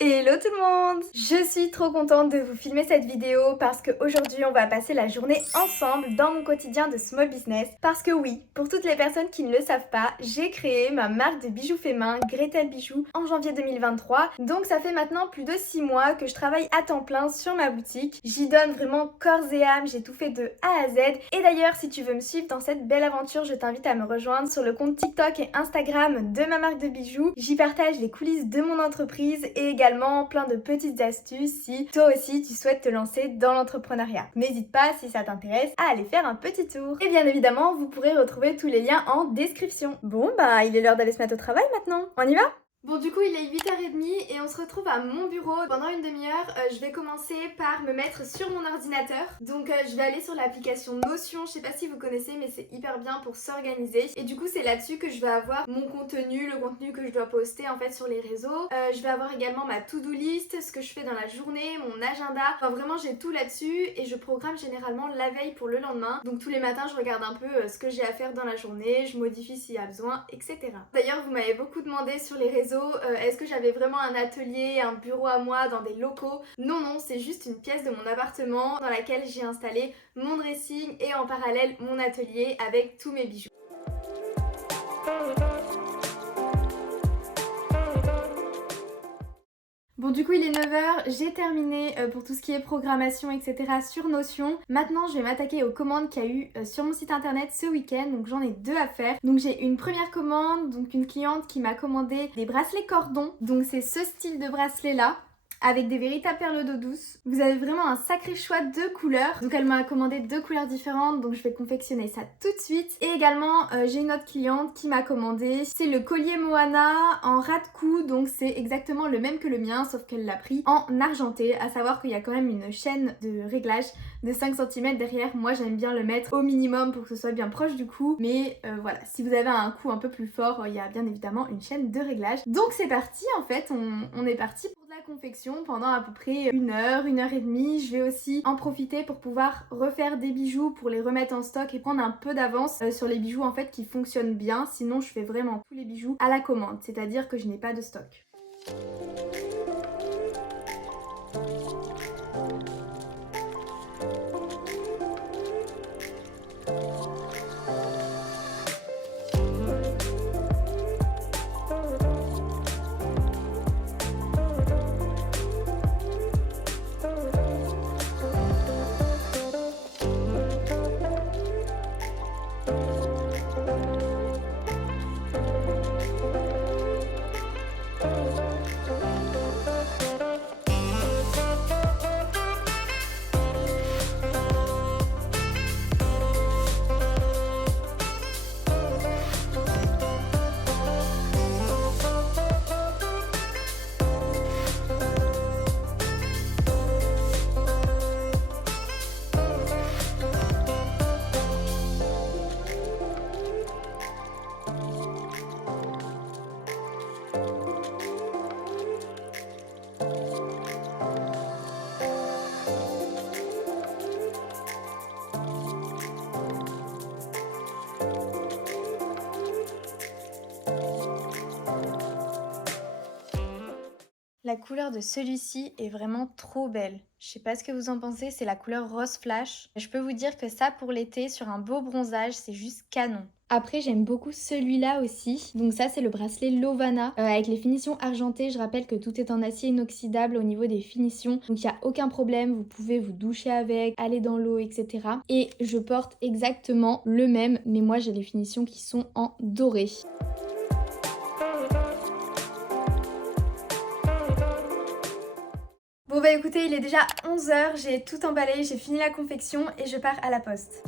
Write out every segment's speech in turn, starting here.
Hello tout le monde! Je suis trop contente de vous filmer cette vidéo parce qu'aujourd'hui on va passer la journée ensemble dans mon quotidien de small business. Parce que oui, pour toutes les personnes qui ne le savent pas, j'ai créé ma marque de bijoux faits main, Gretel Bijoux, en janvier 2023. Donc ça fait maintenant plus de 6 mois que je travaille à temps plein sur ma boutique. J'y donne vraiment corps et âme, j'ai tout fait de A à Z. Et d'ailleurs, si tu veux me suivre dans cette belle aventure, je t'invite à me rejoindre sur le compte TikTok et Instagram de ma marque de bijoux. J'y partage les coulisses de mon entreprise et également plein de petites astuces si toi aussi tu souhaites te lancer dans l'entrepreneuriat. N'hésite pas, si ça t'intéresse, à aller faire un petit tour. Et bien évidemment, vous pourrez retrouver tous les liens en description. Bon bah, il est l'heure d'aller se mettre au travail maintenant. On y va? Bon, du coup il est 8h30 et on se retrouve à mon bureau. Pendant une demi-heure, je vais commencer par me mettre sur mon ordinateur. Donc je vais aller sur l'application Notion, je sais pas si vous connaissez mais c'est hyper bien pour s'organiser. Et du coup c'est là-dessus que je vais avoir mon contenu, le contenu que je dois poster en fait sur les réseaux. Je vais avoir également ma to-do list, ce que je fais dans la journée, mon agenda. Enfin vraiment j'ai tout là-dessus et je programme généralement la veille pour le lendemain. Donc tous les matins je regarde un peu ce que j'ai à faire dans la journée, je modifie s'il y a besoin, etc. D'ailleurs vous m'avez beaucoup demandé sur les réseaux est-ce que j'avais vraiment un atelier, un bureau à moi dans des locaux? Non, non, c'est juste une pièce de mon appartement dans laquelle j'ai installé mon dressing et en parallèle mon atelier avec tous mes bijoux. Bon du coup il est 9h, j'ai terminé pour tout ce qui est programmation etc sur Notion. Maintenant je vais m'attaquer aux commandes qu'il y a eu sur mon site internet ce week-end, donc j'en ai deux à faire. Donc j'ai une première commande, donc une cliente qui m'a commandé des bracelets cordon, donc c'est ce style de bracelet là, avec des véritables perles d'eau douce. Vous avez vraiment un sacré choix de couleurs. Donc elle m'a commandé deux couleurs différentes, donc je vais confectionner ça tout de suite. Et également j'ai une autre cliente qui m'a commandé, c'est le collier Moana en ras de cou, donc c'est exactement le même que le mien, sauf qu'elle l'a pris en argenté. À savoir qu'il y a quand même une chaîne de réglage de 5 cm derrière. Moi j'aime bien le mettre au minimum pour que ce soit bien proche du cou, mais voilà, si vous avez un cou un peu plus fort, il y a bien évidemment une chaîne de réglage. Donc c'est parti, en fait on est parti pour de la confection pendant à peu près 1 heure et demie. Je vais aussi en profiter pour pouvoir refaire des bijoux, pour les remettre en stock et prendre un peu d'avance sur les bijoux en fait qui fonctionnent bien. Sinon je fais vraiment tous les bijoux à la commande, c'est-à-dire que je n'ai pas de stock. La couleur de celui-ci est vraiment trop belle. Je sais pas ce que vous en pensez, c'est la couleur rose flash. Je peux vous dire que ça pour l'été, sur un beau bronzage, c'est juste canon. Après j'aime beaucoup celui-là aussi, donc ça c'est le bracelet Lovana avec les finitions argentées. Je rappelle que tout est en acier inoxydable au niveau des finitions, donc il n'y a aucun problème, vous pouvez vous doucher avec, aller dans l'eau etc. Et je porte exactement le même, mais moi j'ai les finitions qui sont en doré. Bon bah écoutez, il est déjà 11h, j'ai tout emballé, j'ai fini la confection et je pars à la poste.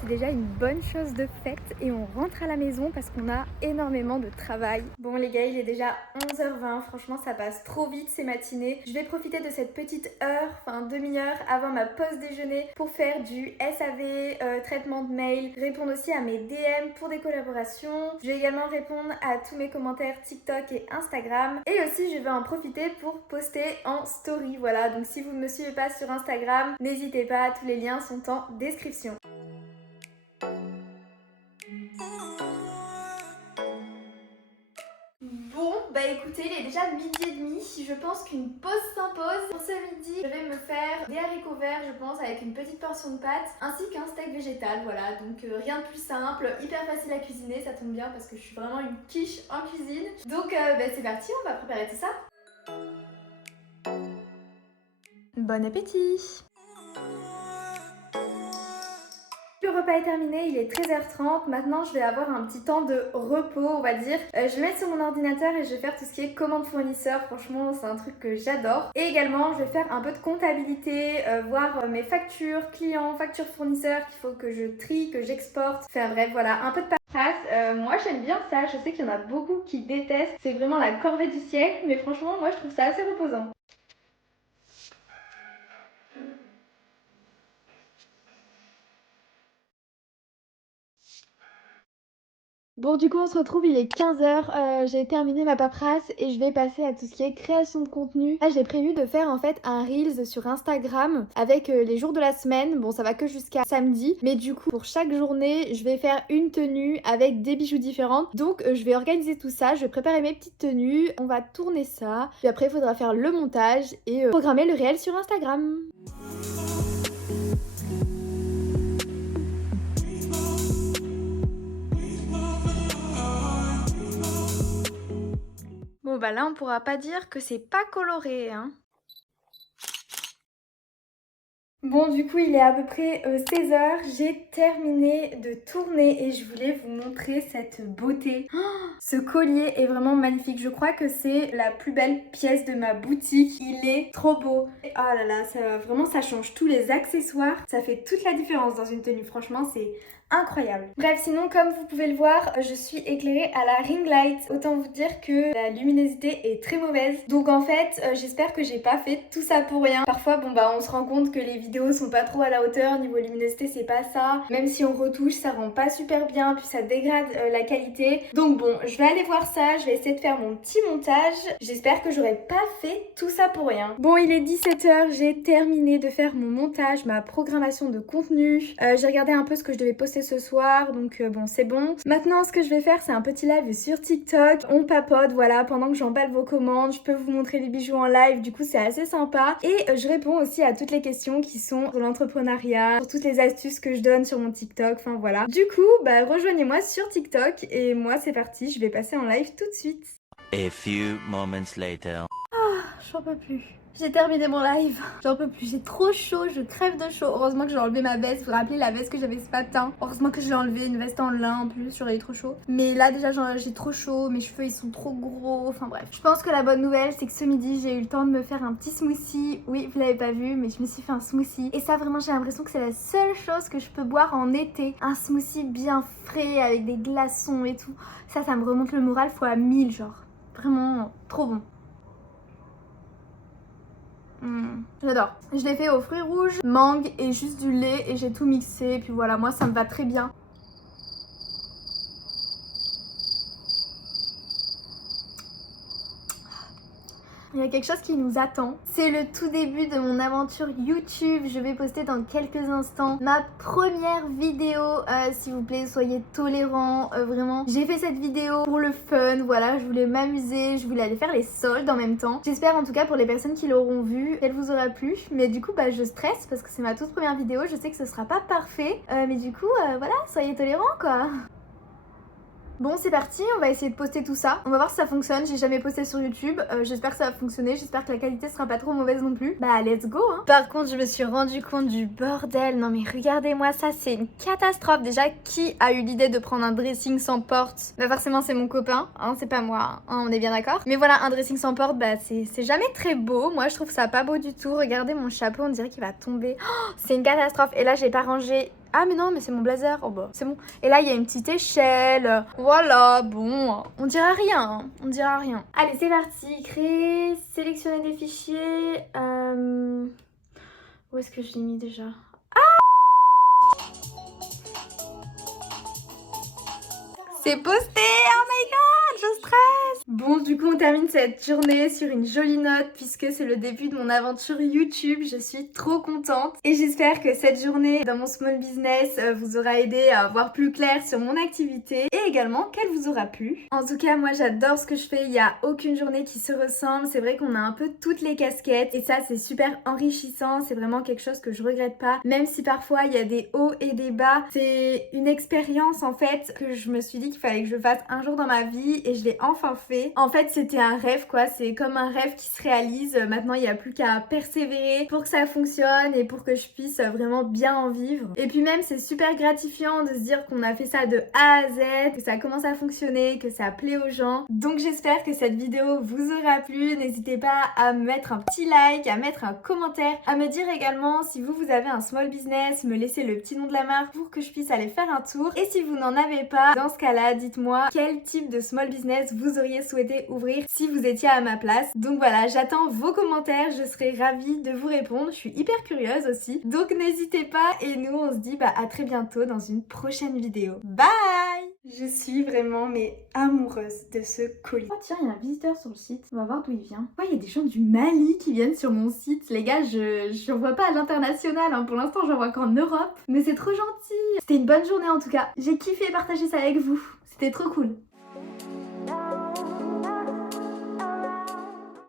C'est déjà une bonne chose de faite et on rentre à la maison parce qu'on a énormément de travail. Bon les gars, il est déjà 11h20, franchement ça passe trop vite ces matinées. Je vais profiter de cette petite heure, enfin demi-heure avant ma pause déjeuner pour faire du SAV, traitement de mail, répondre aussi à mes DM pour des collaborations. Je vais également répondre à tous mes commentaires TikTok et Instagram. Et aussi je vais en profiter pour poster en story, voilà. Donc si vous ne me suivez pas sur Instagram, n'hésitez pas, tous les liens sont en description. écoutez, il est déjà midi et demi. Je pense qu'une pause s'impose. Pour ce midi, je vais me faire des haricots verts, je pense, avec une petite portion de pâtes, ainsi qu'un steak végétal, voilà. Donc rien de plus simple, hyper facile à cuisiner, ça tombe bien parce que je suis vraiment une quiche en cuisine. Donc c'est parti, on va préparer tout ça. Bon appétit! Le repas est terminé, il est 13h30. Maintenant, je vais avoir un petit temps de repos, on va dire. Je vais mettre sur mon ordinateur et je vais faire tout ce qui est commande fournisseur. Franchement, c'est un truc que j'adore. Et également, je vais faire un peu de comptabilité, voir mes factures clients, factures fournisseurs qu'il faut que je trie, que j'exporte. Enfin bref, voilà, un peu de paperasse. Moi, j'aime bien ça. Je sais qu'il y en a beaucoup qui détestent. C'est vraiment la corvée du siècle. Mais franchement, moi, je trouve ça assez reposant. Bon, du coup, on se retrouve, il est 15h. J'ai terminé ma paperasse et je vais passer à tout ce qui est création de contenu. Là, j'ai prévu de faire en fait un Reels sur Instagram avec les jours de la semaine. Bon, ça va que jusqu'à samedi, mais du coup, pour chaque journée, je vais faire une tenue avec des bijoux différents. Donc, je vais organiser tout ça, je vais préparer mes petites tenues, on va tourner ça. Puis après, il faudra faire le montage et programmer le réel sur Instagram. Bon bah là on pourra pas dire que c'est pas coloré hein. Bon du coup il est à peu près 16h, j'ai terminé de tourner et je voulais vous montrer cette beauté. Oh, ce collier est vraiment magnifique, je crois que c'est la plus belle pièce de ma boutique, il est trop beau. Oh là là, vraiment ça change tous les accessoires, ça fait toute la différence dans une tenue, franchement c'est incroyable. Bref, sinon comme vous pouvez le voir, je suis éclairée à la ring light. Autant vous dire que la luminosité est très mauvaise. Donc en fait, j'espère que j'ai pas fait tout ça pour rien. Parfois, bon bah on se rend compte que les vidéos sont pas trop à la hauteur. Niveau luminosité, c'est pas ça. Même si on retouche, ça rend pas super bien. Puis ça dégrade la qualité. Donc bon, je vais aller voir ça. Je vais essayer de faire mon petit montage. J'espère que j'aurais pas fait tout ça pour rien. Bon, il est 17h. J'ai terminé de faire mon montage, ma programmation de contenu. J'ai regardé un peu ce que je devais poster ce soir, donc bon c'est bon. Maintenant ce que je vais faire c'est un petit live sur TikTok, on papote voilà pendant que j'emballe vos commandes, je peux vous montrer les bijoux en live, du coup c'est assez sympa et je réponds aussi à toutes les questions qui sont sur l'entrepreneuriat, sur toutes les astuces que je donne sur mon TikTok, enfin voilà. Du coup bah rejoignez-moi sur TikTok et moi c'est parti, je vais passer en live tout de suite. A few moments later. J'en peux plus. J'ai terminé mon live, j'en peux plus, j'ai trop chaud, je crève de chaud. Heureusement que j'ai enlevé ma veste, vous vous rappelez la veste que j'avais ce matin. Heureusement que je l'ai enlevée, une veste en lin en plus, j'aurais eu trop chaud. Mais là déjà j'ai trop chaud, mes cheveux ils sont trop gros, enfin bref. Je pense que la bonne nouvelle c'est que ce midi j'ai eu le temps de me faire un petit smoothie. Oui, vous l'avez pas vu, mais je me suis fait un smoothie. Et ça vraiment j'ai l'impression que c'est la seule chose que je peux boire en été. Un smoothie bien frais avec des glaçons et tout. Ça me remonte le moral fois 1000 genre. Vraiment trop bon. J'adore. Je l'ai fait aux fruits rouges, mangue et juste du lait et j'ai tout mixé et puis voilà, moi ça me va très bien. Il y a quelque chose qui nous attend. C'est le tout début de mon aventure YouTube. Je vais poster dans quelques instants ma première vidéo. S'il vous plaît, soyez tolérants. Vraiment, j'ai fait cette vidéo pour le fun. Voilà, je voulais m'amuser. Je voulais aller faire les soldes en même temps. J'espère en tout cas pour les personnes qui l'auront vue, qu'elle vous aura plu. Mais du coup, bah, je stresse parce que c'est ma toute première vidéo. Je sais que ce sera pas parfait. Mais du coup, voilà, soyez tolérants quoi. Bon c'est parti, on va essayer de poster tout ça. On va voir si ça fonctionne, j'ai jamais posté sur YouTube. J'espère que ça va fonctionner, j'espère que la qualité sera pas trop mauvaise non plus. Bah let's go hein. Par contre je me suis rendu compte du bordel. Non mais regardez-moi ça, c'est une catastrophe. Déjà qui a eu l'idée de prendre un dressing sans porte? Bah forcément c'est mon copain, hein, c'est pas moi, hein, on est bien d'accord. Mais voilà, un dressing sans porte, bah c'est jamais très beau. Moi je trouve ça pas beau du tout. Regardez mon chapeau, on dirait qu'il va tomber. Oh, c'est une catastrophe. Et là j'ai pas rangé. Ah mais non mais c'est mon blazer, oh bah c'est bon. Et là il y a une petite échelle, voilà, bon, on dira rien, hein. On dira rien. Allez c'est parti, créer, sélectionner des fichiers, où est-ce que je l'ai mis déjà? C'est posté, oh my god, je stresse. Bon, du coup, on termine cette journée sur une jolie note puisque c'est le début de mon aventure YouTube. Je suis trop contente et j'espère que cette journée dans mon small business vous aura aidé à voir plus clair sur mon activité et également qu'elle vous aura plu. En tout cas, moi j'adore ce que je fais. Il n'y a aucune journée qui se ressemble. C'est vrai qu'on a un peu toutes les casquettes et ça, c'est super enrichissant. C'est vraiment quelque chose que je regrette pas. Même si parfois il y a des hauts et des bas, c'est une expérience en fait que je me suis dit qu'il fallait que je fasse un jour dans ma vie et je l'ai enfin fait. En fait, c'était un rêve quoi, c'est comme un rêve qui se réalise. Maintenant, il n'y a plus qu'à persévérer pour que ça fonctionne et pour que je puisse vraiment bien en vivre. Et puis même, c'est super gratifiant de se dire qu'on a fait ça de A à Z, que ça commence à fonctionner, que ça plaît aux gens. Donc j'espère que cette vidéo vous aura plu. N'hésitez pas à me mettre un petit like, à mettre un commentaire, à me dire également si vous avez un small business, me laisser le petit nom de la marque pour que je puisse aller faire un tour. Et si vous n'en avez pas, dans ce cas-là, dites-moi quel type de small business vous auriez souhaité ouvrir si vous étiez à ma place. Donc voilà, j'attends vos commentaires, je serai ravie de vous répondre. Je suis hyper curieuse aussi. Donc n'hésitez pas et nous on se dit à très bientôt dans une prochaine vidéo. Bye! Je suis vraiment amoureuse de ce colis. Oh tiens, il y a un visiteur sur le site. On va voir d'où il vient. Ouais, il y a des gens du Mali qui viennent sur mon site. Les gars, je vois pas à l'international. Pour l'instant, j'en vois qu'en Europe. Mais c'est trop gentil. C'était une bonne journée en tout cas. J'ai kiffé partager ça avec vous. C'était trop cool.